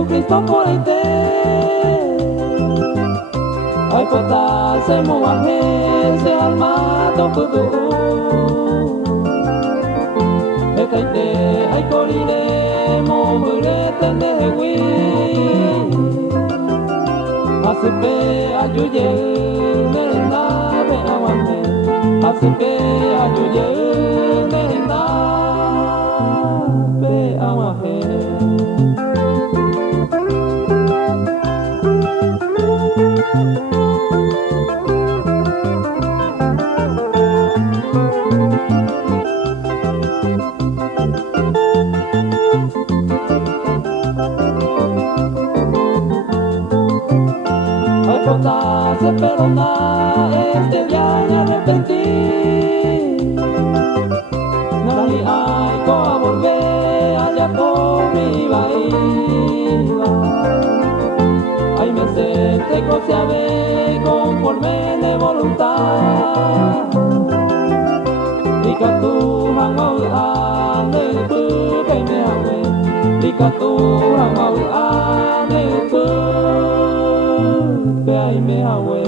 Jesucristo por ahí te ay kota se muaje se alma to putu e kaite ai korire mo mure tende wi asepe ayuye nena be awame asepe ayuye nena be awame ay kota se perdona este día me arrepentí nani ay ko a volver allá por mi bahía ay me sente se ave conforme de voluntad Lika tu hang mau ane pu kai me ave Lika tu hang mau ane pu kai me ave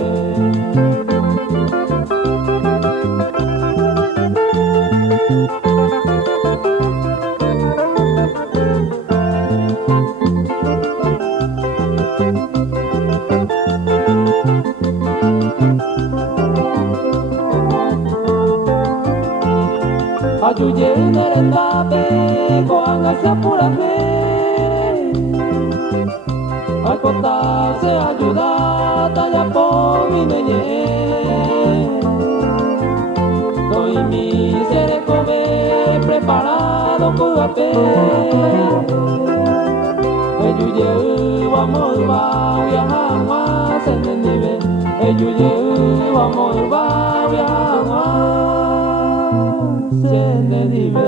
ayuye nerentape koang hacia pura fe al contarse ayuda talla por mi neñe soy mi sere come preparado cuape ayuye vamos va viajamos se nive ayuye vamos va viajamos se ne dive